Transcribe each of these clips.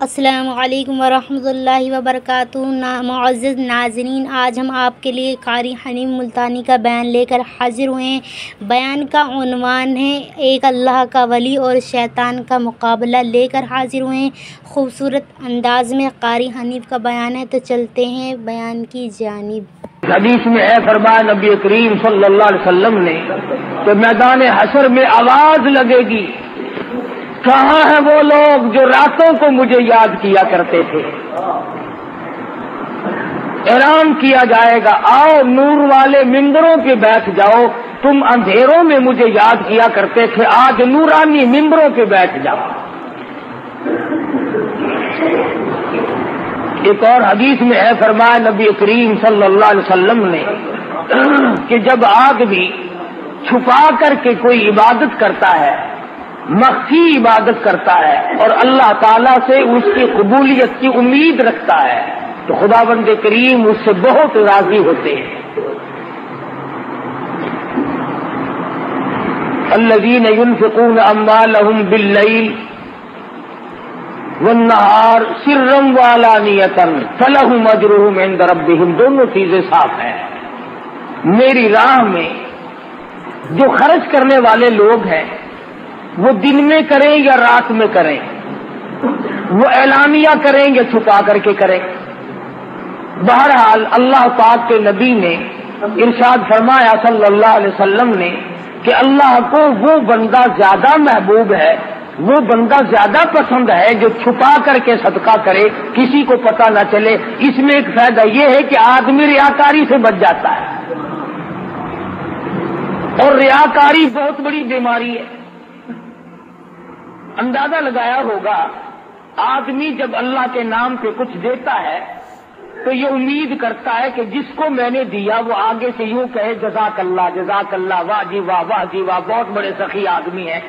السلام علیکم ورحمۃ اللہ وبرکاتہ۔ معزز ناظرین، آج ہم آپ کے لیے قاری حنیف ملتانی کا بیان لے کر حاضر ہوئے ہیں۔ بیان کا عنوان ہے ایک اللہ کا ولی اور شیطان کا مقابلہ لے کر حاضر ہوئے ہیں۔ خوبصورت انداز میں قاری حنیف کا بیان ہے، تو چلتے ہیں بیان کی جانب۔ حدیث میں ہے، فرمایا نبی کریم صلی اللہ علیہ وسلم نے کہ میدان حشر میں آواز لگے گی، کہاں ہیں وہ لوگ جو راتوں کو مجھے یاد کیا کرتے تھے؟ اعلان کیا جائے گا، آؤ نور والے ممبروں پہ بیٹھ جاؤ، تم اندھیروں میں مجھے یاد کیا کرتے تھے، آج نورانی ممبروں پہ بیٹھ جاؤ۔ ایک اور حدیث میں ہے، فرمایا نبی کریم صلی اللہ علیہ وسلم نے کہ جب آدمی چھپا کر کے کوئی عبادت کرتا ہے، مخفی عبادت کرتا ہے اور اللہ تعالیٰ سے اس کی قبولیت کی امید رکھتا ہے، تو خداوند کریم اس سے بہت راضی ہوتے ہیں۔ الذین ينفقون اموالهم باللیل والنہار سرا وعلانیۃ فلہم اجرہم عند ربہم، دونوں چیزیں صاف ہیں۔ میری راہ میں جو خرچ کرنے والے لوگ ہیں، وہ دن میں کریں یا رات میں کریں، وہ اعلانیہ کریں یا چھپا کر کے کریں، بہرحال اللہ پاک کے نبی نے ارشاد فرمایا صلی اللہ علیہ وسلم نے کہ اللہ کو وہ بندہ زیادہ محبوب ہے، وہ بندہ زیادہ پسند ہے جو چھپا کر کے صدقہ کرے، کسی کو پتہ نہ چلے۔ اس میں ایک فائدہ یہ ہے کہ آدمی ریاکاری سے بچ جاتا ہے، اور ریاکاری بہت بڑی بیماری ہے۔ اندازہ لگایا ہوگا، آدمی جب اللہ کے نام پہ کچھ دیتا ہے تو یہ امید کرتا ہے کہ جس کو میں نے دیا وہ آگے سے یوں کہے جزاک اللہ، واہ جی واہ، واہ جی واہ، بہت بڑے سخی آدمی ہے۔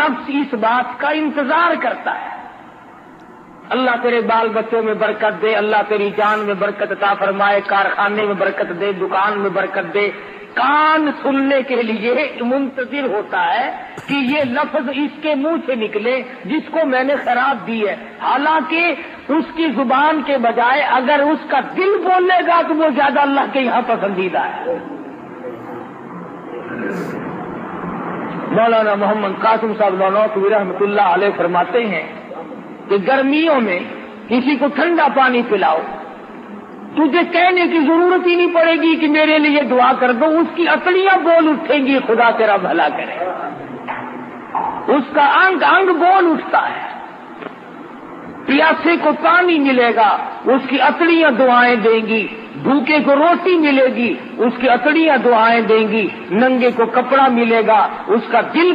نفس اس بات کا انتظار کرتا ہے، اللہ تیرے بال بچوں میں برکت دے، اللہ تیری جان میں برکت عطا فرمائے، کارخانے میں برکت دے، دکان میں برکت دے۔ کان سننے کے لیے منتظر ہوتا ہے کہ یہ لفظ اس کے منہ سے نکلے جس کو میں نے خیرات دی ہے، حالانکہ اس کی زبان کے بجائے اگر اس کا دل بولے گا تو وہ زیادہ اللہ کے یہاں پسندیدہ ہے۔ مولانا محمد قاسم صاحب نانوتوی رحمۃ اللہ علیہ فرماتے ہیں کہ گرمیوں میں کسی کو ٹھنڈا پانی پلاؤ، تجھے کہنے کی ضرورت ہی نہیں پڑے گی کہ میرے لیے دعا کر دو، اس کی اکڑیاں بول اٹھیں گی، خدا تیرا بھلا کرے، اس کا انگ انگ بول اٹھتا ہے۔ پیاسے کو پانی ملے گا، اس کی اکڑیاں دعائیں دیں گی، بھوکے کو روٹی ملے گی، اس کی اکڑیاں دعائیں دیں گی، ننگے کو کپڑا ملے گا، اس کا دل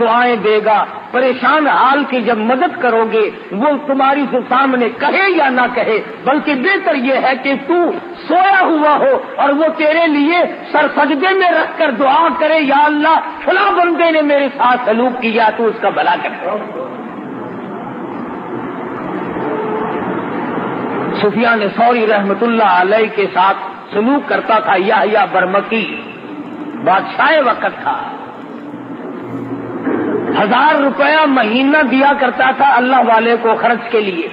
دعائیں دے گا۔ پریشان حال کی جب مدد کرو گے، وہ تمہاری سامنے کہے یا نہ کہے، بلکہ بہتر یہ ہے کہ تو سویا ہوا ہو اور وہ تیرے لیے سر سجدے میں رکھ کر دعا کرے، یا اللہ فلاں بندے نے میرے ساتھ سلوک کیا، تو اس کا بھلا کرے۔ سفیان ثوری رحمت اللہ علیہ کے ساتھ سلوک کرتا تھا یحییٰ برمکی، بادشاہ وقت تھا، 1000 روپیہ مہینہ دیا کرتا تھا اللہ والے کو خرچ کے لیے۔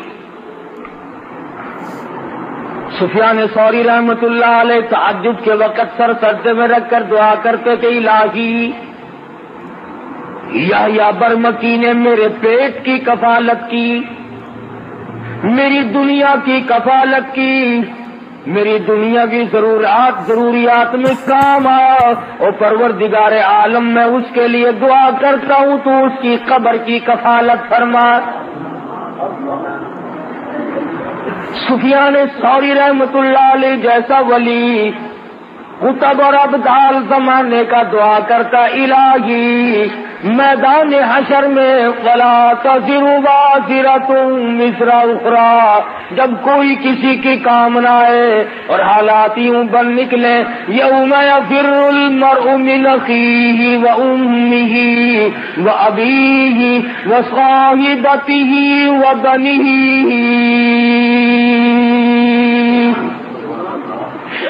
سفیان ثوری رحمت اللہ علیہ تہجد کے وقت سر سجدے میں رکھ کر دعا کرتے تھے، الہی یحییٰ برمکی نے میرے پیٹ کی کفالت کی، میری دنیا کی کفالت کی، میری دنیا کی ضروریات میں کام آیا، اور پروردگار عالم میں اس کے لیے دعا کرتا ہوں تو اس کی قبر کی کفالت فرما۔ سفیان ثوری رحمت اللہ علیہ جیسا ولی قطب اور ابدال زمانے کا دعا کرتا، الہی میدان حشر میں ولا تزر وازرۃ وزر اخری، جب کوئی کسی کی کام نہ آئے اور حالات یوں بن نکلے، یوم یفر المرء من اخیہ وامہ وابیہ وصاحبتہ وبنیہ،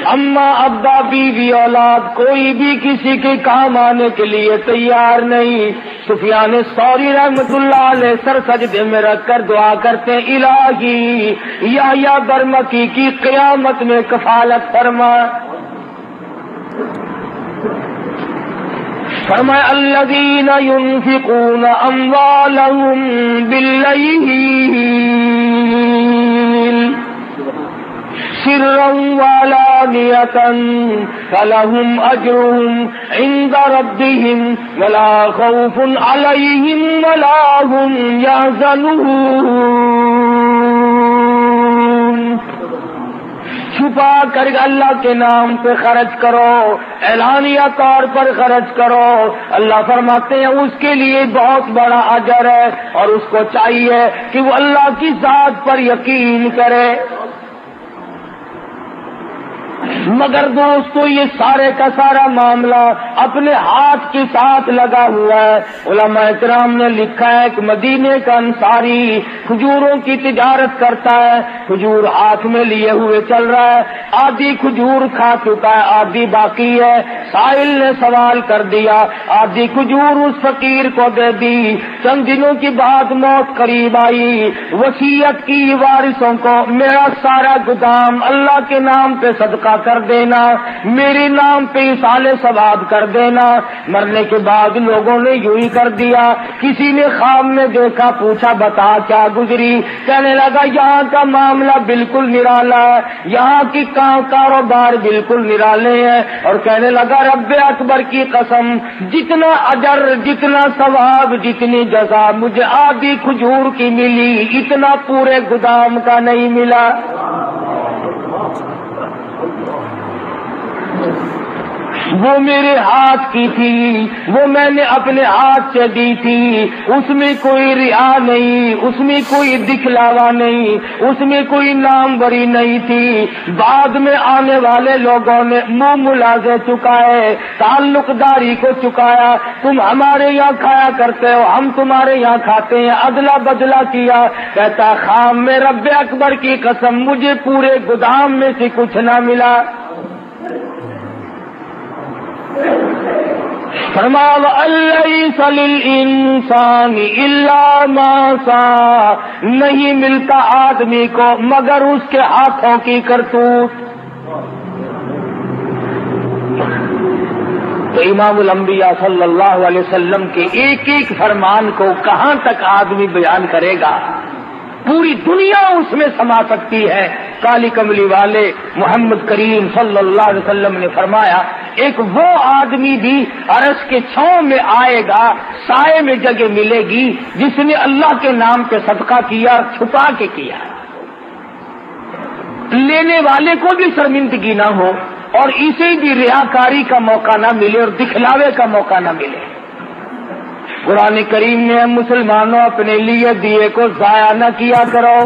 اما ابا بیوی اولاد کوئی بھی کسی کے کام آنے کے لیے تیار نہیں، سفیان ثوری رحمۃ اللہ علیہ سر سجدے میں رکھ کر دعا کرتے ہیں الہی یحییٰ برمکی کی قیامت میں کفالت فرما. فرمایا الذین ينفقون اموالهم باللیل سرا وعلانیۃ فلهم اجرهم عند ربهم ولا خوف علیہم ولا هم یحزنون. چھپا کر اللہ کے نام پہ خرچ کرو، اعلانیہ طور پر خرچ کرو. اللہ فرماتے ہیں اس کے لیے بہت بڑا اجر ہے، اور اس کو چاہیے کہ وہ اللہ کی ذات پر یقین کرے. مگر دوستو یہ سارے کا سارا معاملہ اپنے ہاتھ کے ساتھ لگا ہوا ہے. علماء کرام نے لکھا ہے کہ مدینے کا انصاری کھجوروں کی تجارت کرتا ہے، کھجور ہاتھ میں لیے ہوئے چل رہا ہے، آدھی کھجور کھا چکا ہے، آدھی باقی ہے. سائل نے سوال کر دیا، آدھی کھجور اس فقیر کو دے دی. چند دنوں کی بعد موت قریب آئی، وصیت کی وارثوں کو میرا سارا گودام اللہ کے نام پہ صدقہ کر دینا، میرے نام پہ اصالِ ثواب کر دینا. مرنے کے بعد لوگوں نے یوں ہی کر دیا. کسی نے خواب میں دیکھا، پوچھا بتا کیا گزری، کہنے لگا یہاں کا معاملہ بالکل نرالا ہے، یہاں کی کاروبار بالکل نرالے ہیں. اور کہنے لگا رب اکبر کی قسم، جتنا اجر، جتنا ثواب، جتنی جزا مجھے آدھی کھجور کی ملی، اتنا پورے گودام کا نہیں ملا. وہ میرے ہاتھ کی تھی، وہ میں نے اپنے ہاتھ سے دی تھی. اس میں کوئی ریا نہیں، اس میں کوئی دکھلاوا نہیں، اس میں کوئی نام بری نہیں تھی. بعد میں آنے والے لوگوں نے منہ ملازے چکائے، تعلق داری کو چکایا. تم ہمارے یہاں کھایا کرتے ہو، ہم تمہارے یہاں کھاتے ہیں، ادلا بدلا کیا. کہتا خام میں رب اکبر کی قسم مجھے پورے گودام میں سے کچھ نہ ملا. فرمایا الیس للانسان الا ما سعى، نہیں ملتا آدمی کو مگر اس کے ہاتھوں کی کرتوت. تو امام الانبیاء صلی اللہ علیہ وسلم کے ایک ایک فرمان کو کہاں تک آدمی بیان کرے گا، پوری دنیا اس میں سما سکتی ہے. کالی کملی والے محمد کریم صلی اللہ علیہ وسلم نے فرمایا ایک وہ آدمی بھی عرش کے چھاؤں میں آئے گا، سائے میں جگہ ملے گی، جس نے اللہ کے نام پہ صدقہ کیا اور چھپا کے کیا، لینے والے کو بھی شرمندگی نہ ہو اور اسے بھی ریاکاری کا موقع نہ ملے اور دکھلاوے کا موقع نہ ملے. قرآن کریم نے مسلمانوں اپنے لیے دیے کو ضائع نہ کیا کرو.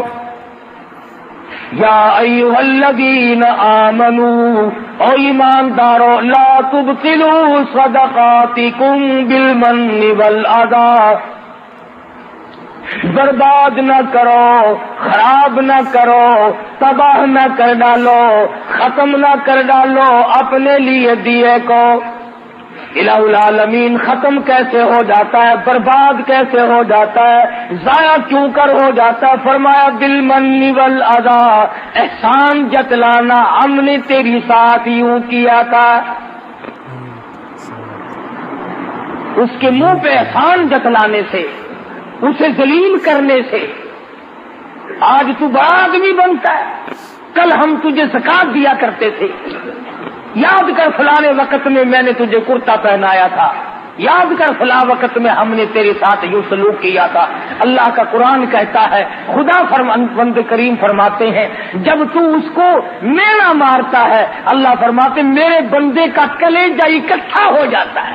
یا ایھا الذین آمنوا، او ایماندارو، لا تبطلوا صدقاتکم بالمن والاذی، برباد نہ کرو، خراب نہ کرو، تباہ نہ کر ڈالو، ختم نہ کر ڈالو اپنے لیے دیے کو. الہ العالمین ختم کیسے ہو جاتا ہے، برباد کیسے ہو جاتا ہے، ضائع کیوں کر ہو جاتا ہے؟ فرمایا بالمن والاذی، احسان جتلانا، ہم نے تیری ساتھ یوں کیا تھا. اس کے منہ پہ احسان جتلانے سے، اسے ذلیل کرنے سے آج تو بڑا آدمی بنتا ہے. کل ہم تجھے زکات دیا کرتے تھے، یاد کر فلاں وقت میں میں نے تجھے کرتا پہنایا تھا، یاد کر فلاں وقت میں ہم نے تیرے ساتھ یوں سلوک کیا تھا. اللہ کا قرآن کہتا ہے، خدا بند کریم فرماتے ہیں جب تو اس کو مینا مارتا ہے، اللہ فرماتے میرے بندے کا کلیجہ اکٹھا ہو جاتا ہے،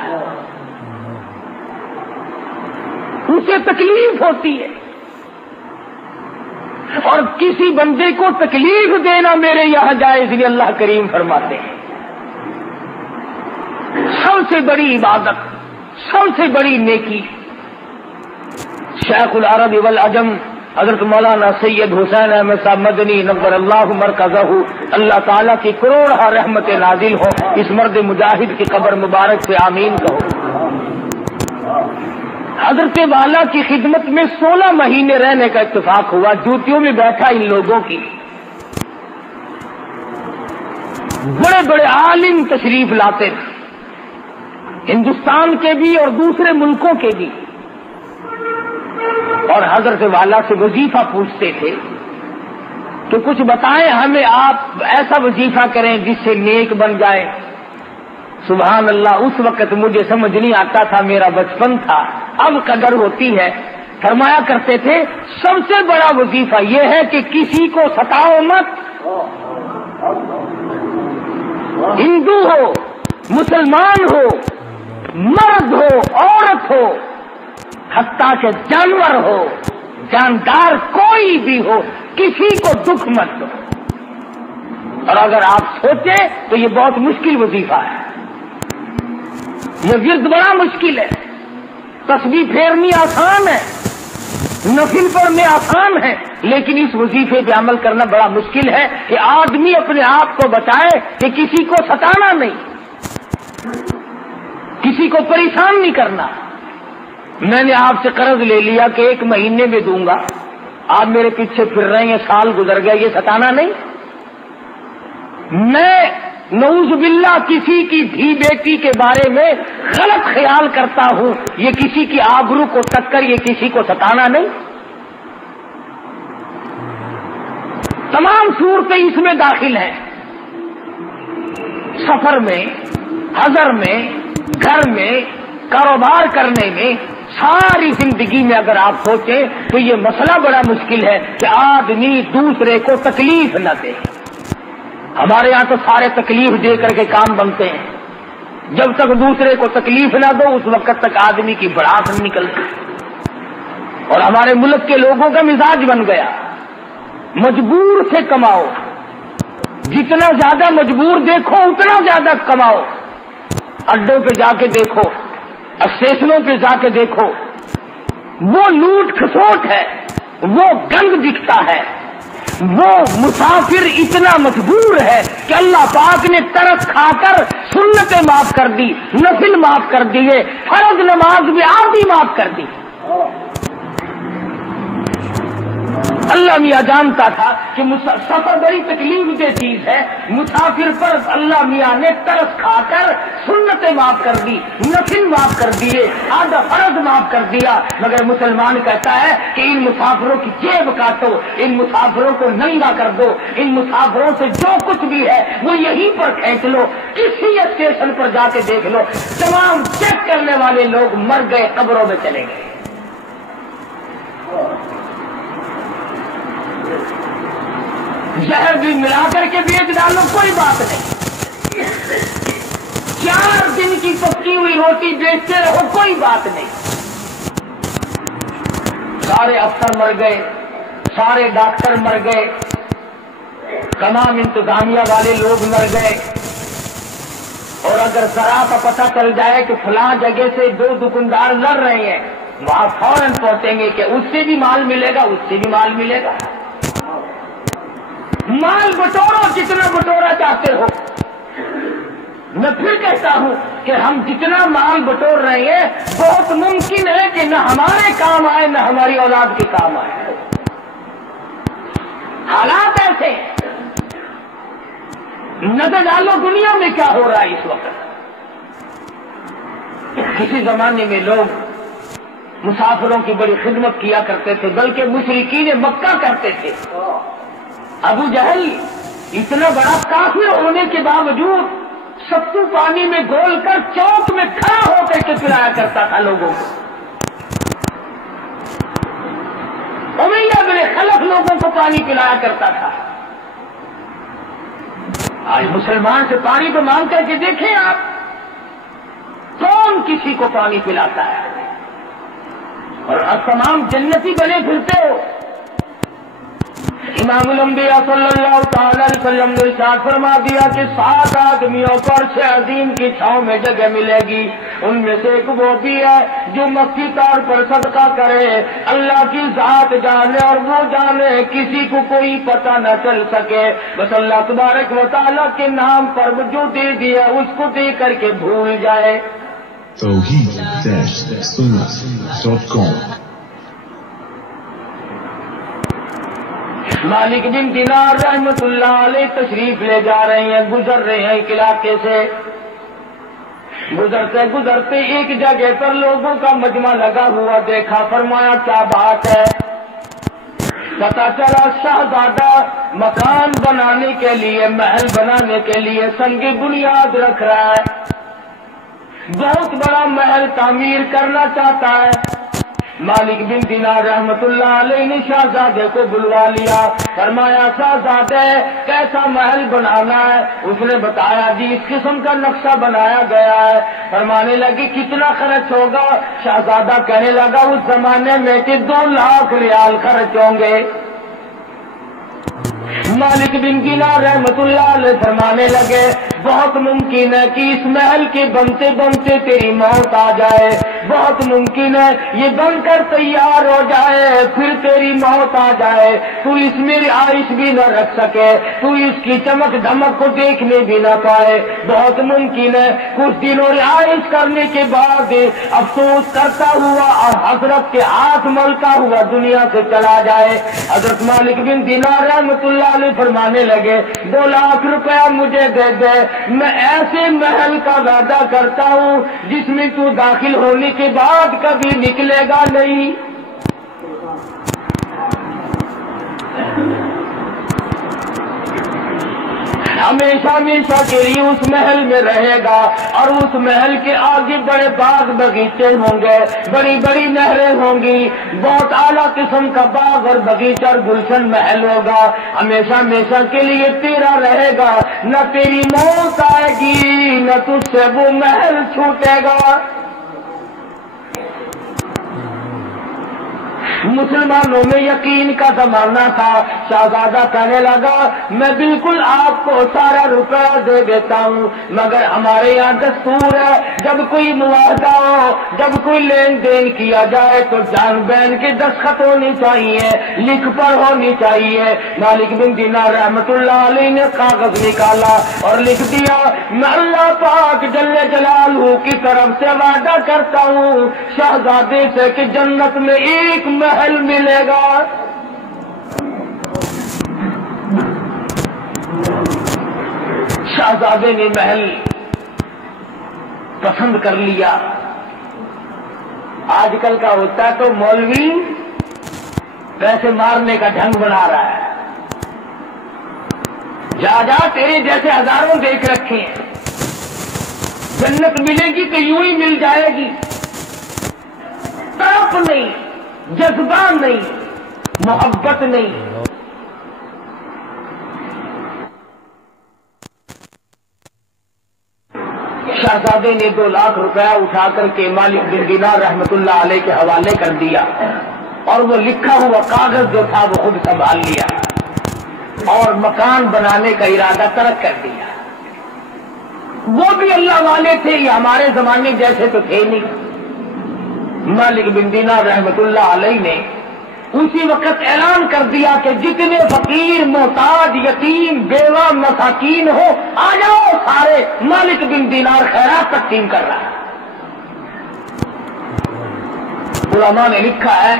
اسے تکلیف ہوتی ہے. اور کسی بندے کو تکلیف دینا میرے یہاں جائز نہیں، اللہ کریم فرماتے ہیں. سب سے بڑی عبادت، سب سے بڑی نیکی، شیخ العرب والعجم حضرت مولانا سید حسین احمد صاحب مدنی نور اللہ مرکزہ، اللہ تعالیٰ کی کروڑہ رحمت نازل ہو اس مرد مجاہد کی قبر مبارک پہ آمین کہو. حضرت والا کی خدمت میں 16 مہینے رہنے کا اتفاق ہوا. جوتیوں میں بیٹھا ان لوگوں کی. بڑے بڑے عالم تشریف لاتے تھے, ہندوستان کے بھی اور دوسرے ملکوں کے بھی, اور حضرت والا سے وظیفہ پوچھتے تھے کہ کچھ بتائیں ہمیں, آپ ایسا وظیفہ کریں جس سے نیک بن جائے. سبحان اللہ, اس وقت مجھے سمجھ نہیں آتا تھا, میرا بچپن تھا, اب قدر ہوتی ہے. فرمایا کرتے تھے سب سے بڑا وظیفہ یہ ہے کہ کسی کو ستاؤ مت, ہندو ہو, مسلمان ہو, مرد ہو, عورت ہو, حتیٰ کہ جانور ہو, جاندار کوئی بھی ہو, کسی کو دکھ مت دو. اور اگر آپ سوچیں تو یہ بہت مشکل وظیفہ ہے, یہ ورد بڑا مشکل ہے. تسبیح پھیرنی آسان ہے, نفل پڑھنے آسان ہے, لیکن اس وظیفے پہ عمل کرنا بڑا مشکل ہے کہ آدمی اپنے آپ کو بچائے کہ کسی کو ستانا نہیں, کسی کو پریشان نہیں کرنا. میں نے آپ سے قرض لے لیا کہ 1 مہینے میں دوں گا, آپ میرے پیچھے پھر رہے ہیں, سال گزر گیا, یہ ستانا نہیں. میں نعوذ باللہ کسی کی دھی بیٹی کے بارے میں غلط خیال کرتا ہوں, یہ کسی کی آبرو کو تک کر یہ کسی کو ستانا نہیں. تمام صورتیں اس میں داخل ہیں, سفر میں, حضر میں, گھر میں, کاروبار کرنے میں, ساری زندگی میں اگر آپ سوچیں تو یہ مسئلہ بڑا مشکل ہے کہ آدمی دوسرے کو تکلیف نہ دے. ہمارے یہاں تو سارے تکلیف دے کر کے کام بنتے ہیں. جب تک دوسرے کو تکلیف نہ دو اس وقت تک آدمی کی بڑھاس نہیں نکلتی. اور ہمارے ملک کے لوگوں کا مزاج بن گیا, مجبور سے کماؤ, جتنا زیادہ مجبور دیکھو اتنا زیادہ کماؤ. اڈوں پہ جا کے دیکھو, اسٹیشنوں پہ جا کے دیکھو, وہ لوٹ کھسوٹ ہے, وہ گند دکھتا ہے. وہ مسافر اتنا مجبور ہے کہ اللہ پاک نے ترس کھا کر سنتیں معاف کر دی, نفل معاف کر دیے, فرض نماز بھی آدھی معاف کر دی. اللہ میاں جانتا تھا کہ سفر بڑی تکلیف دہ چیز ہے. مسافر پر اللہ میاں نے ترس کھا کر سنتیں معاف کر دی, نفل معاف کر دیے, آدھا فرض معاف کر دیا. مگر مسلمان کہتا ہے کہ ان مسافروں کی جیب کاٹو, ان مسافروں کو ننگا کر دو, ان مسافروں سے جو کچھ بھی ہے وہ یہیں پر کھینچ لو. کسی اسٹیشن پر جا کے دیکھ لو, تمام چیک کرنے والے لوگ مر گئے, قبروں میں چلے گئے. زہر بھی ملا کر کے بیچ ڈالو, کوئی بات نہیں. 4 دن کی پکی ہوئی روٹی بیچتے رہو, کوئی بات نہیں. سارے افسر مر گئے, سارے ڈاکٹر مر گئے, تمام انتظامیہ والے لوگ مر گئے. اور اگر ذرا کا پتہ چل جائے کہ فلاں جگہ سے 2 دکاندار لڑ رہے ہیں, وہاں فوراً پہنچیں گے کہ اس سے بھی مال ملے گا, اس سے بھی مال ملے گا. مال بٹورو جتنا بٹورا چاہتے ہو. میں پھر کہتا ہوں کہ ہم جتنا مال بٹور رہے ہیں بہت ممکن ہے کہ نہ ہمارے کام آئے نہ ہماری اولاد کے کام آئے. حالات ایسے نظر ڈالو دنیا میں کیا ہو رہا ہے اس وقت. کسی زمانے میں لوگ مسافروں کی بڑی خدمت کیا کرتے تھے, بلکہ مشرکین مکہ کرتے تھے. ابو جہل اتنا بڑا کافر ہونے کے باوجود ستو پانی میں گھول کر چوک میں کھڑا ہو کر کے پلایا کرتا تھا لوگوں کو. امیہ بن خلف لوگوں کو پانی پلایا کرتا تھا. آج مسلمان سے پانی کو مانگ کر کے دیکھیں آپ, کون کسی کو پانی پلاتا ہے؟ اور اب تمام جنتی بنے پھرتے ہو. امام الانبیاء صلی اللہ تعالی علیہ وسلم نے ارشاد فرما دیا کہ 7 آدمیوں کو عرش عظیم کی چھاؤں میں جگہ ملے گی. ان میں سے ایک وہ بھی ہے جو مکی طور پر صدقہ کرے, اللہ کی ذات جانے اور وہ جانے, کسی کو کوئی پتہ نہ چل سکے, بس اللہ تبارک و تعالیٰ کے نام پر جو دے دیا اس کو دے کر کے بھول جائے. Tawheed-Sunnah.com. مالک بن دینار رحمت اللہ علیہ تشریف لے جا رہے ہیں، گزر رہے ہیں ایک علاقے سے، گزرتے گزرتے ایک جگہ پر لوگوں کا مجمع لگا ہوا دیکھا، فرمایا کیا بات ہے؟ پتا چلا شہزادہ مکان بنانے کے لیے، محل بنانے کے لیے سنگ بنیاد رکھ رہا ہے، بہت بڑا محل تعمیر کرنا چاہتا ہے۔ مالک بن دینار رحمت اللہ علیہ نے شہزادے کو بلوا لیا، فرمایا شہزادے کیسا محل بنانا ہے؟ اس نے بتایا جی اس قسم کا نقشہ بنایا گیا ہے۔ فرمانے لگی کتنا خرچ ہوگا؟ شہزادہ کہنے لگا اس زمانے میں کہ 2 لاکھ ریال خرچ ہوں گے۔ مالک بن دینار رحمت اللہ علیہ فرمانے لگے بہت ممکن ہے کہ اس محل کے بنتے بنتے تیری موت آ جائے، بہت ممکن ہے یہ بن کر تیار ہو جائے پھر تیری موت آ جائے، تو اس میں رہائش بھی نہ رکھ سکے، تو اس کی چمک دھمک کو دیکھنے بھی نہ پائے، بہت ممکن ہے کچھ دنوں رہائش کرنے کے بعد افسوس کرتا ہوا اور حضرت کے ہاتھ ملتا ہوا دنیا سے چلا جائے۔ حضرت مالک بن دینار رحمت اللہ علیہ فرمانے لگے 2 لاکھ روپیہ مجھے دے دے، میں ایسے محل کا وعدہ کرتا ہوں جس میں تو داخل ہونے کے بعد کبھی نکلے گا نہیں۔ ہمیشہ ہمیشہ کے لیے اس محل میں رہے گا، اور اس محل کے آگے بڑے باغ باغیچے ہوں گے، بڑی بڑی نہریں ہوں گی، بہت اعلیٰ قسم کا باغ اور باغیچہ اور گلشن محل ہوگا، ہمیشہ ہمیشہ کے لیے تیرا رہے گا، نہ تیری موت آئے گی نہ تجھ سے وہ محل چھوٹے گا۔ مسلمانوں میں یقین کا زمانہ تھا، شہزادہ کہنے لگا میں بالکل آپ کو سارا روپیہ دے دیتا ہوں، مگر ہمارے یہاں دستور ہے جب کوئی معاہدہ ہو، جب کوئی لین دین کیا جائے تو جان بین کے دستخط ہونی چاہیے، لکھ پر ہونی چاہیے۔ مالک بن دینار رحمت اللہ علیہ نے کاغذ نکالا اور لکھ دیا میں اللہ پاک جل جلالہ کی طرف سے وعدہ کرتا ہوں شہزادے سے کہ جنت میں ایک محل ملے گا۔ شہزادے نے محل پسند کر لیا۔ آج کل کا ہوتا ہے تو مولوی پیسے مارنے کا ڈھنگ بنا رہا ہے، جا جا تیرے جیسے ہزاروں دیکھ رکھے ہیں، جنت ملے گی تو یوں ہی مل جائے گی، طرف نہیں، جذبہ نہیں، محبت نہیں۔ شہزادے نے 2 لاکھ روپیہ اٹھا کر کے مالک بن دینار رحمت اللہ علیہ کے حوالے کر دیا، اور وہ لکھا ہوا کاغذ جو تھا وہ خود سنبھال لیا، اور مکان بنانے کا ارادہ ترک کر دیا۔ وہ بھی اللہ والے تھے، یہ ہمارے زمانے جیسے تو تھے نہیں۔ مالک بن دینار رحمت اللہ علیہ نے اسی وقت اعلان کر دیا کہ جتنے فقیر محتاج یتیم بیوہ مساکین ہو آ جاؤ سارے، مالک بن دینار خیرات تقسیم کر رہا ہے۔ علماء نے لکھا ہے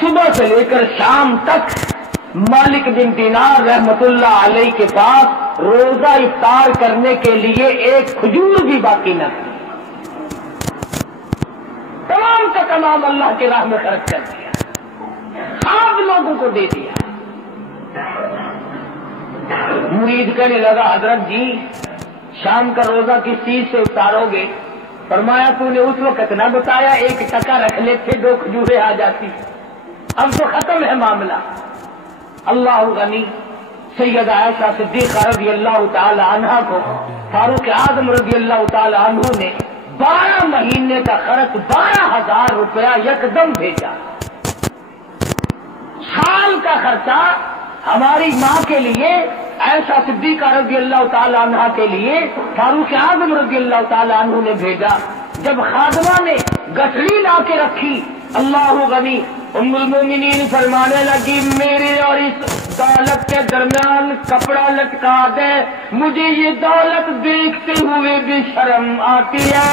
صبح سے لے کر شام تک مالک بن دینار رحمت اللہ علیہ کے پاس روزہ افطار کرنے کے لیے ایک کھجور بھی باقی نہ تھی، تمام کا تمام اللہ کے راہ میں خرچ کر دیا، آپ لوگوں کو دے دیا۔ مرید کہنے لگا حضرت جی شام کا روزہ کس چیز سے اتارو گے؟ فرمایا تو نے اس وقت نہ بتایا 1 ٹکا رکھ لیتے 2 کھجوریں آ جاتی، اب تو ختم ہے معاملہ۔ اللہ غنی سید عائشہ صدیقہ رضی اللہ تعالی عنہا کو فاروق اعظم رضی اللہ تعالی عنہ نے 12 مہینے کا خرچ 12,000 روپیہ یکدم بھیجا۔ سال کا خرچہ ہماری ماں کے لیے عائشہ صدیقہ رضی اللہ تعالی عنہا کے لیے فاروق اعظم رضی اللہ تعالی عنہ نے بھیجا۔ جب خادمہ نے گٹھڑی لا کے رکھی، اللہ غنی ام المومنین فرمانے لگی میرے اور اس دولت کے درمیان کپڑا لٹکا دے، مجھے یہ دولت دیکھتے ہوئے بھی شرم آتی ہے۔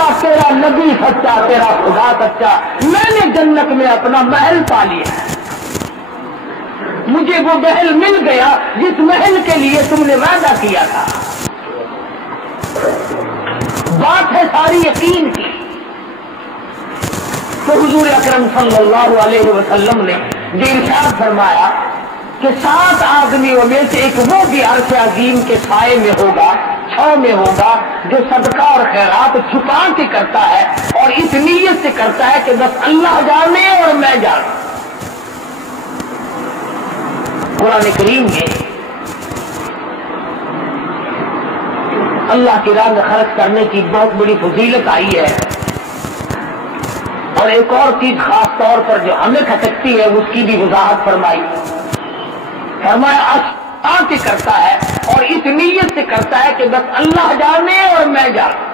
سچا، تیرا نبی سچا، تیرا خدا سچا، میں نے جنت میں اپنا محل پا لیا ہے، مجھے وہ محل مل گیا جس محل کے لیے تم نے وعدہ کیا تھا۔ بات ہے ساری یقین کی۔ تو حضور اکرم صلی اللہ علیہ وسلم نے ارشاد فرمایا کہ 7 آدمیوں میں سے ایک وہ بھی عرش عظیم کے سائے میں ہوگا، چھاؤں میں ہوگا، جو صدقہ اور خیرات چھپا کے کرتا ہے اور اس نیت سے کرتا ہے کہ بس اللہ جانے اور میں جانوں۔ قرآن کریم میں اللہ کی راہ میں خرچ کرنے کی بہت بڑی فضیلت آئی ہے، اور ایک اور چیز خاص طور پر جو ہمیں کھٹکتی ہے اس کی بھی وضاحت فرمائی۔ فرمایا آ کے کرتا ہے اور اس نیت سے کرتا ہے کہ بس اللہ جانے اور میں جانوں۔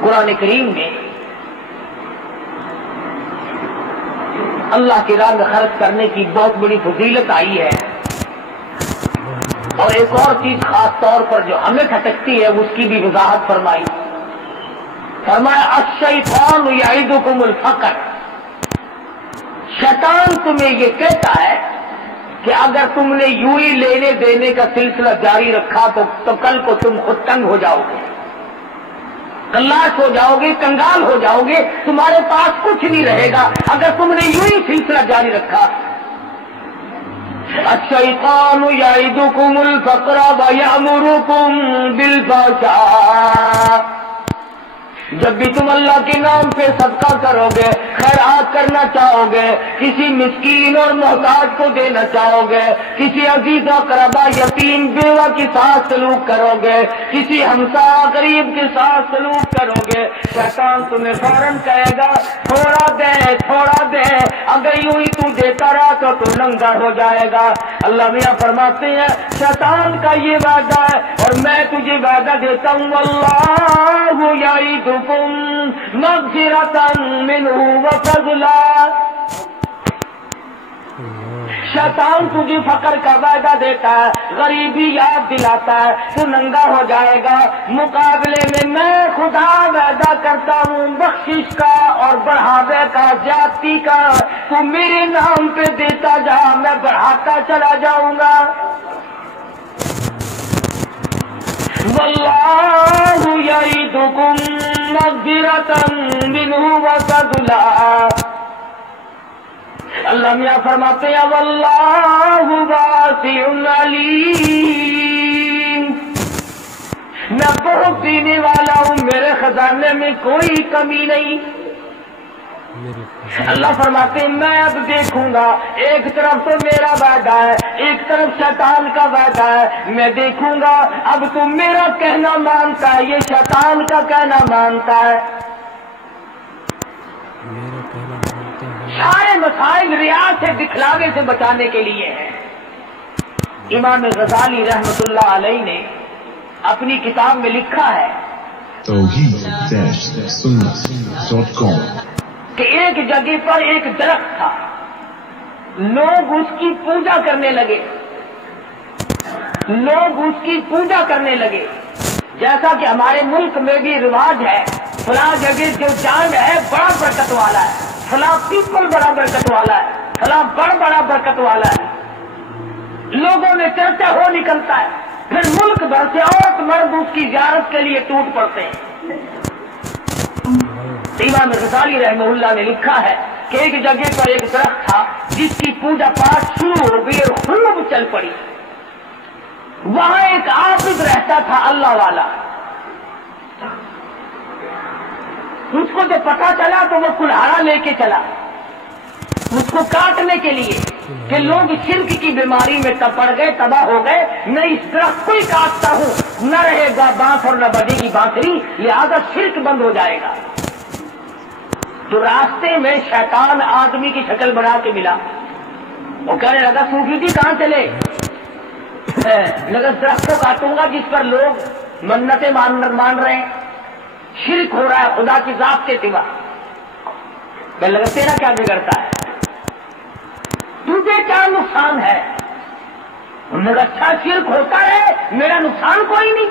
قرآن کریم میں اللہ کی راہ میں خرچ کرنے کی بہت بڑی فضیلت آئی ہے، اور ایک اور چیز خاص طور پر جو ہمیں کھٹکتی ہے اس کی بھی وضاحت فرمائی۔ فرمایا الشیطان یعدکم الفقر، شیطان تمہیں یہ کہتا ہے کہ اگر تم نے یوں ہی لینے دینے کا سلسلہ جاری رکھا تو کل کو تم خود تنگ ہو جاؤ گے، کلاش ہو جاؤ گے، کنگال ہو جاؤ گے، تمہارے پاس کچھ نہیں رہے گا اگر تم نے یوں ہی سلسلہ جاری رکھا۔ الشیطان یعدکم الفقر ویأمرکم بالفحشاء، جب بھی تم اللہ کے نام پہ صدقہ کرو گے، خیرات کرنا چاہو گے، کسی مسکین اور محتاج کو دینا چاہو گے، کسی عزیز و اقربا یتیم بیوہ کے ساتھ سلوک کرو گے، کسی ہمسایہ قریب کے ساتھ سلوک کرو گے، شیطان تمہیں فوراً کہے گا تھوڑا دے تھوڑا دے، اگر یوں ہی تو دیتا رہا تو ننگا ہو جائے گا۔ اللہ میاں فرماتے ہیں شیطان کا یہ وعدہ ہے اور میں تجھے وعدہ دیتا ہوں، اللہ یعدکم مغفرۃ منہ وفضلا، شیطان تجھے فقر کا وعدہ دیتا ہے، غریبی یاد دلاتا ہے، تو ننگا ہو جائے گا، مقابلے میں خدا وعدہ کرتا ہوں بخشش کا اور بڑھاوے کا، زیادتی کا، تو میرے نام پہ دیتا جا، میں بڑھاتا چلا جاؤں گا۔ واللہ یعدکم مغفرۃ منہ وفضلا، اللہ میاں فرماتے ہیں واللہ واسع علیم، میں بہت دینے والا ہوں، میرے خزانے میں کوئی کمی نہیں۔ اللہ فرماتے ہیں میں اب دیکھوں گا، ایک طرف تو میرا وعدہ ہے، ایک طرف شیطان کا وعدہ ہے، میں دیکھوں گا اب تو میرا کہنا مانتا ہے، یہ شیطان کا کہنا مانتا ہے۔ سارے مسائل ریاض سے دکھلاوے سے بچانے کے لیے ہیں۔ امام غزالی رحمت اللہ علیہ نے اپنی کتاب میں لکھا ہے توحید-سنت.com کہ ایک جگہ پر ایک درخت تھا، لوگ اس کی پوجا کرنے لگے، لوگ اس کی پوجا کرنے لگے، جیسا کہ ہمارے ملک میں بھی رواج ہے، فلاں جگہ جو جانگ ہے بڑا برکت والا ہے، فلاں پیپل بڑا برکت والا ہے، فلاں بڑا برکت والا ہے، لوگوں میں چرچا ہو نکلتا ہے، پھر ملک بھر سے عورت مرد اس کی زیارت کے لیے ٹوٹ پڑتے ہیں۔ امام غزالی رحمہ اللہ نے لکھا ہے کہ ایک جگہ پر ایک درخت تھا جس کی پوجا پاٹ شروع ہو گئی اور خوب چل پڑی، وہاں ایک عابد رہتا تھا اللہ والا، اس کو جب پتا چلا تو وہ کلہاڑا لے کے چلا اس کو کاٹنے کے لیے کہ لوگ شرک کی بیماری میں پڑ گئے، تباہ ہو گئے، میں اس درخت کو ہی کاٹتا ہوں، نہ رہے گا بانس اور نہ بجے گی بانسری، لہذا شرک بند ہو جائے گا۔ تو راستے میں شیطان آدمی کی شکل بنا کے ملا، وہ کہنے لگا صوفی جی کہاں چلے؟ لگا درخت کو کاٹوں گا جس پر لوگ منتیں مان رہے ہیں، شرک ہو رہا ہے خدا کی ذات کے سوا۔ میں لگا تیرا کیا بگڑتا ہے، تجھے کیا نقصان ہے؟ انہوں نے کہا اچھا شرک ہوتا ہے، میرا نقصان کوئی نہیں۔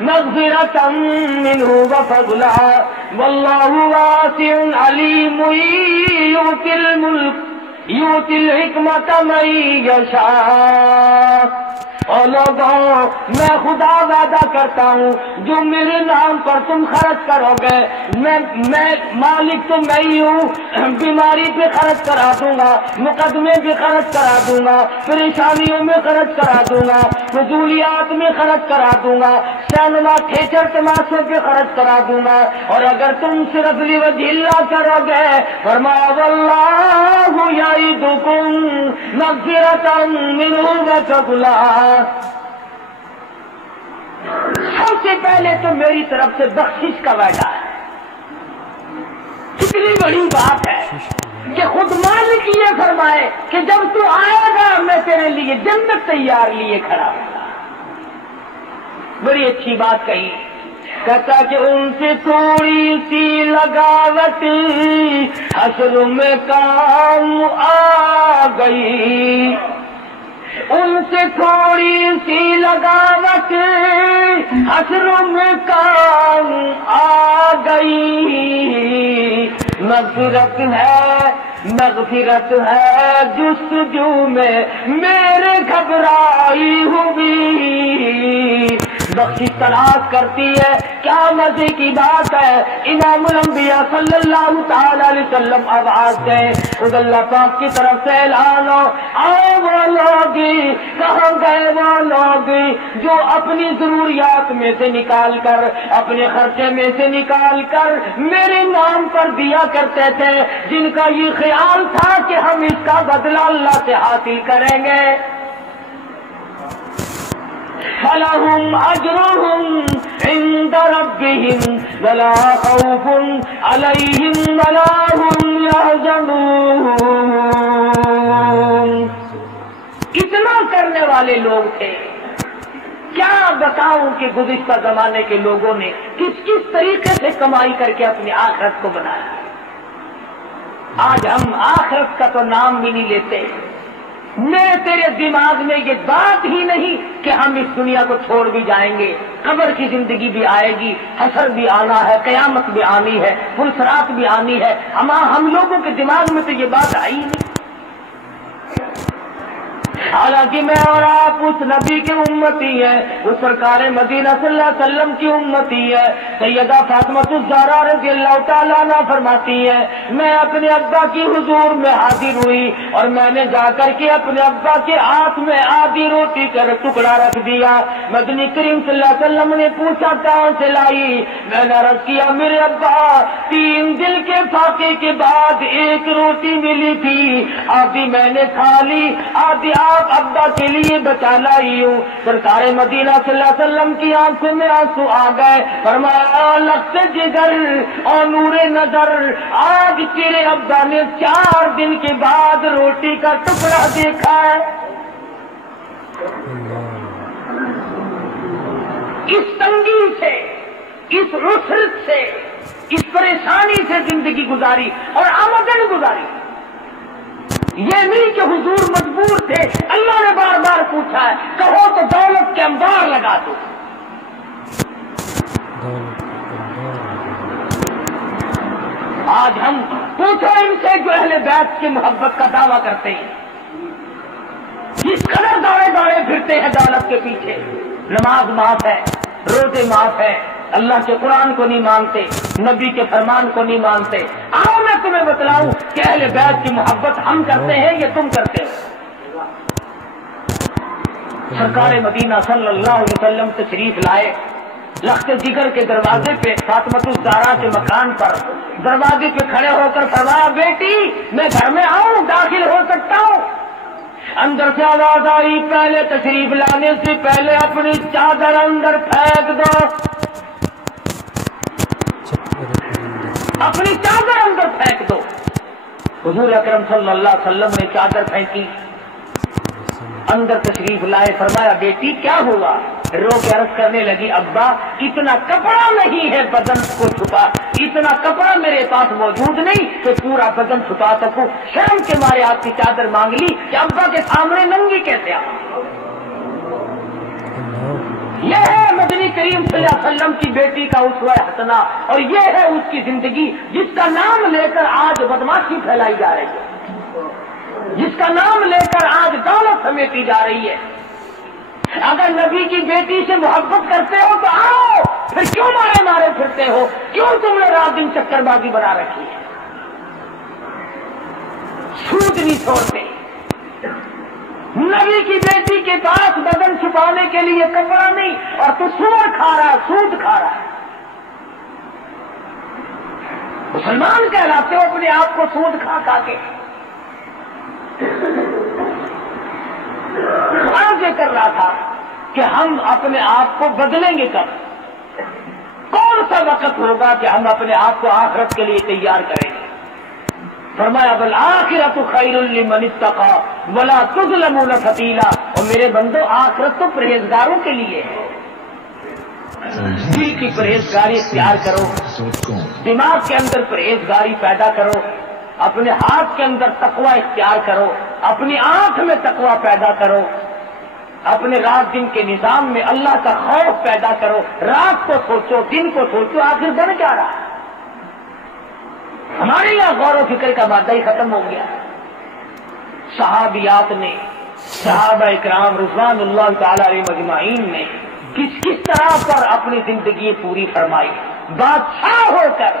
مغفرة منه وفضلا والله واسع عليم يؤتي الحكمة من يشاء. اور لوگوں میں خدا وعدہ کرتا ہوں جو میرے نام پر تم خرچ کرو گے میں مالک تو میں ہی ہوں. بیماری پہ خرچ کرا دوں گا, مقدمے پہ خرچ کرا دوں گا, پریشانیوں میں خرچ کرا دوں گا, فضولیات میں خرچ کرا دوں گا, سینما تھیٹر تماشے پہ خرچ کرا دوں گا. اور اگر تم صرف لوجہ اللہ کرو گے فرمایا واللہ یعدکم مغفرۃ منہ وفضلا. سب سے پہلے تو میری طرف سے بخشش کا وعدہ ہے. کتنی بڑی بات ہے کہ خود مالک یہ فرمائے کہ جب تو آئے گا میں تیرے لیے جنت تیار لیے کھڑا ہوں. بڑی اچھی بات کہی. کہتا کہ ان سے تھوڑی سی لگاوٹ حشر میں کام آ گئی. ان سے تھوڑی سی لگاوٹ حشر میں کام آ گئی. مغفرت ہے جستجو میں میرے گھبرائی ہوئی. بخشش تلاش کرتی ہے. کیا مزے کی بات ہے. امام الانبیاء صلی اللہ تعالی علیہ وسلم آواز دیں خود اللہ پاک کی طرف سے اعلان ہو آؤ وہ لوگ کہاں گئے وہ لوگ جو اپنی ضروریات میں سے نکال کر اپنے خرچے میں سے نکال کر میرے نام پر دیا کرتے تھے, جن کا یہ خیال تھا کہ ہم اس کا بدلہ اللہ سے حاصل کریں گے. فَلَهُمْ أَجْرُهُمْ عِنْدَ رَبِّهِمْ وَلَا خَوْفٌ عَلَيْهِمْ وَلَا هُمْ يَحْزَنُونَ. کتنا کرنے والے لوگ تھے. کیا بتاؤں کہ گزشتہ زمانے کے لوگوں نے کس طریقے سے کمائی کر کے اپنی آخرت کو بنایا. آج ہم آخرت کا تو نام بھی نہیں لیتے. میرے تیرے دماغ میں یہ بات ہی نہیں کہ ہم اس دنیا کو چھوڑ بھی جائیں گے. قبر کی زندگی بھی آئے گی, حشر بھی آنا ہے, قیامت بھی آنی ہے, فلسرات بھی آنی ہے. ہم لوگوں کے دماغ میں تو یہ بات آئی نہیں. حالانکہ میں اور آپ اس نبی کی امتی ہیں, اس سرکار مدینہ صلی اللہ علیہ وسلم کی امتی ہے. سیدہ فاطمہ الزہرا رضی اللہ تعالیٰ عنہا فرماتی ہے میں اپنے ابا کی حضور میں حاضر ہوئی اور میں نے جا کر کے اپنے ابا کے ہاتھ میں آدھی روٹی کا ٹکڑا رکھ دیا. مدنی کریم صلی اللہ علیہ وسلم نے پوچھا کہاں سے لائی. میں نے عرض کیا میرے ابا 3 دن کے فاقے کے بعد ایک روٹی ملی تھی, آدھی میں نے کھا لی, آدھی آپ ابا کے لیے بچا لائی ہوں. سرکار مدینہ صلی اللہ علیہ وسلم کی آنکھوں میں آنسو آ گئے. فرمایا لخت جگر اور نور نظر, آج تیرے ابا نے 4 دن کے بعد روٹی کا ٹکڑا دیکھا ہے. اس تنگی سے, اس رسرت سے, اس پریشانی سے زندگی گزاری اور آمدن گزاری. یہ نہیں کہ حضور مجبور تھے. اللہ نے بار بار پوچھا ہے کہو تو دولت کے انبار لگا دو. آج ہم پوچھو ان سے جو اہل بیت کی محبت کا دعویٰ کرتے ہیں, اس قدر دوڑے پھرتے ہیں دولت کے پیچھے. نماز معاف ہے, روزے معاف ہے, اللہ کے قرآن کو نہیں مانتے, نبی کے فرمان کو نہیں مانتے. آؤ میں تمہیں بتلاؤں کہ اہل بیت کی محبت ہم کرتے ہیں یا تم کرتے ہو. سرکار مدینہ صلی اللہ علیہ وسلم تشریف لائے. لخت جگر کے دروازے پہ فاطمہ الزہرا کے مکان پر دروازے پہ کھڑے ہو کر فرمایا بیٹی میں گھر میں آؤں, داخل ہو سکتا ہوں. اندر سے آواز آئی پہلے تشریف لانے سے پہلے اپنی چادر اندر پھینک دو. اپنی چادر اندر پھینک دو. حضور اکرم صلی اللہ علیہ وسلم نے چادر پھینکی, اندر تشریف لائے. فرمایا بیٹی کیا ہوا. رو کے عرض کرنے لگی ابا اتنا کپڑا نہیں ہے بدن کو چھپا, اتنا کپڑا میرے پاس موجود نہیں کہ پورا بدن چھپا سکوں. شرم کے مارے آپ کی چادر مانگ لی کہ ابا کے سامنے ننگی کیسے آ. یہ ہے مدنی کریم صلی اللہ علیہ وسلم کی بیٹی کا اسوہ حسنہ، اور یہ ہے اس کی زندگی جس کا نام لے کر آج بدماشی پھیلائی جا رہی ہے، جس کا نام لے کر آج دولت سمیٹی جا رہی ہے۔ اگر نبی کی بیٹی سے محبت کرتے ہو تو آؤ، پھر کیوں مارے مارے پھرتے ہو؟ کیوں تم نے رات دن چکر بازی بنا رکھی ہے؟ سود نہیں چھوڑتے۔ نبی کی بیٹی کے پاس بدن چھپانے کے لیے کپڑا نہیں، اور تو سور کھا رہا، سود کھا رہا ہے۔ مسلمان کہلاتے ہو اپنے آپ کو سود کھا کھا کے۔ یہ کر رہا تھا کہ ہم اپنے آپ کو بدلیں گے کب؟ کون سا وقت ہوگا کہ ہم اپنے آپ کو آخرت کے لیے تیار کریں گے؟ فرمایا بالآخرۃ خیر لمن اتقى ولا تظلمون فتیلا، اور میرے بندو آخرت تو پرہیزگاروں کے لیے ہے۔ دل کی پرہیزگاری اختیار کرو، دماغ کے اندر پرہیزگاری پیدا کرو، اپنے ہاتھ کے اندر تقوی اختیار کرو، اپنی آنکھ میں تقوی پیدا کرو، اپنے رات دن کے نظام میں اللہ کا خوف پیدا کرو۔ رات کو سوچو، دن کو سوچو، آخر بن کیا رہا ہے؟ ہمارے یہاں غور و فکر کا مادہ ہی ختم ہو گیا۔ صحابیات نے، صحابہ اکرام رضوان اللہ تعالی علیہ مجمعین نے کس کس طرح پر اپنی زندگی پوری فرمائی، بادشاہ ہو کر،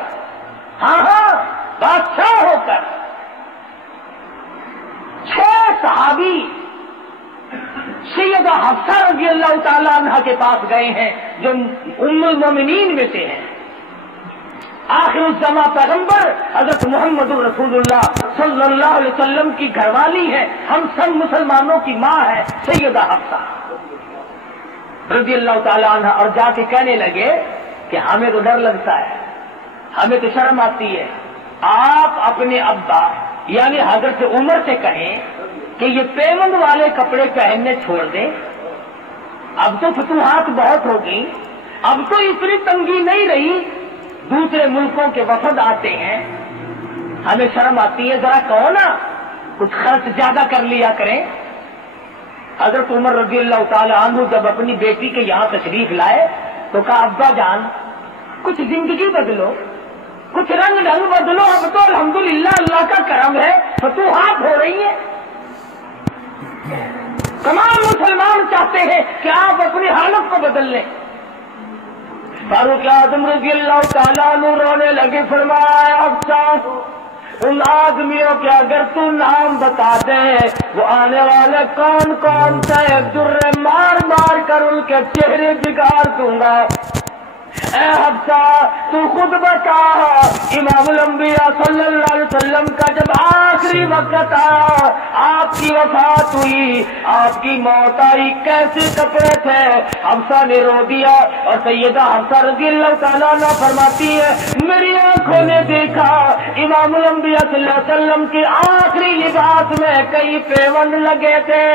ہاں بادشاہ ہو کر۔ 6 صحابی سیدہ حفصہ رضی اللہ تعالی عنہ کے پاس گئے ہیں، جو ام المومنین میں سے ہیں۔ آخر الزمان پیغمبر حضرت محمد رسول اللہ صلی اللہ علیہ وسلم کی گھر والی ہے، ہم سب مسلمانوں کی ماں ہے سیدہ حفصہ رضی اللہ تعالی عنہ، اور جا کے کہنے لگے کہ ہمیں تو ڈر لگتا ہے، ہمیں تو شرم آتی ہے، آپ اپنے ابا یعنی حضرت عمر سے کہیں کہ یہ پیوند والے کپڑے پہننے چھوڑ دیں، اب تو فتوحات بہت ہو گئی، اب تو اتنی تنگی نہیں رہی، دوسرے ملکوں کے وفد آتے ہیں، ہمیں شرم آتی ہے، ذرا کہو نا کچھ خرچ زیادہ کر لیا کریں۔ حضرت عمر رضی اللہ تعالی عنہ جب اپنی بیٹی کے یہاں تشریف لائے تو کہا ابا جان کچھ زندگی بدلو، کچھ رنگ ڈھنگ بدلو، اب تو الحمدللہ اللہ کا کرم ہے، فتوحات ہو رہی ہیں، تمام مسلمان چاہتے ہیں کہ آپ اپنی حالت کو بدل لیں۔ فاروق اعظم رضی اللہ تعالیٰ عنہ رونے لگے، فرمایا افسوس ان آدمیوں کے اگر تو نام بتا دیں وہ آنے والے کون کون سے درے مار مار کر ان کے چہرے بگاڑ دوں گا۔ اے حفصہ تو خود بتا، امام الانبیاء صلی اللہ علیہ وسلم کا جب آخری وقت آیا، آپ کی وفات ہوئی، آپ کی موت آئی، کیسے کپڑے تھے؟ حفصہ نے رو دیا، اور سیدہ حفصہ رضی اللہ تعالیٰ عنہ فرماتی ہے میری آنکھوں نے دیکھا امام الانبیاء صلی اللہ علیہ وسلم کے آخری لباس میں کئی پیوند لگے تھے۔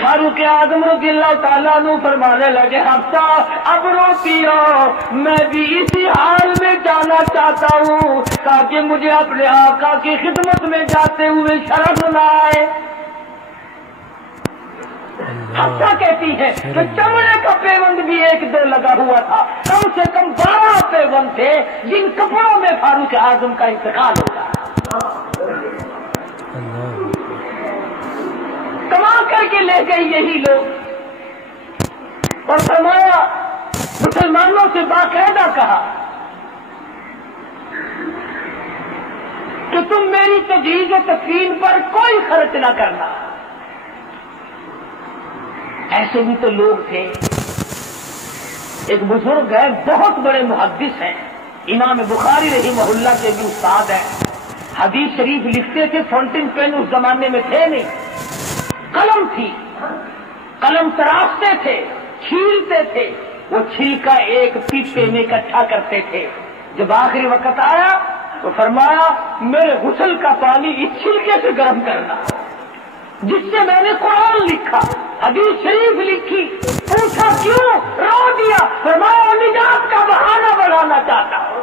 فاروق اعظم رضی اللہ تعالیٰ عنہ فرمانے لگے حفصہ اب روتی ہو، میں بھی اسی حال میں جانا چاہتا ہوں تاکہ مجھے اپنے آقا کی خدمت میں جاتے ہوئے شرم نہ آئے۔ حفصہ کہتی ہے کہ چمڑے کا پیوند بھی 1-2 لگا ہوا تھا، کم سے کم 12 پیوند تھے جن کپڑوں میں فاروق اعظم کا انتقال ہوگا۔ کما کر کے لے گئے یہی لوگ، اور فرمایا مسلمانوں سے باقاعدہ کہا کہ تم میری تجہیز و تکفین پر کوئی خرچ نہ کرنا۔ ایسے بھی تو لوگ تھے، ایک بزرگ ہے، بہت بڑے محدث ہیں، امام بخاری رحمہ اللہ کے بھی استاد ہیں، حدیث شریف لکھتے تھے، فاؤنٹین پین اس زمانے میں تھے نہیں، قلم تھی، قلم تراشتے تھے، چھیلتے تھے، وہ چھلکا ایک پیپے میں اکٹھا کرتے تھے۔ جب آخری وقت آیا تو فرمایا میرے غسل کا پانی اس چھلکے سے گرم کرنا جس سے میں نے قرآن لکھا، حدیث شریف لکھی۔ پوچھا کیوں؟ رو دیا، فرمایا نجات کا بہانہ بنانا چاہتا ہوں۔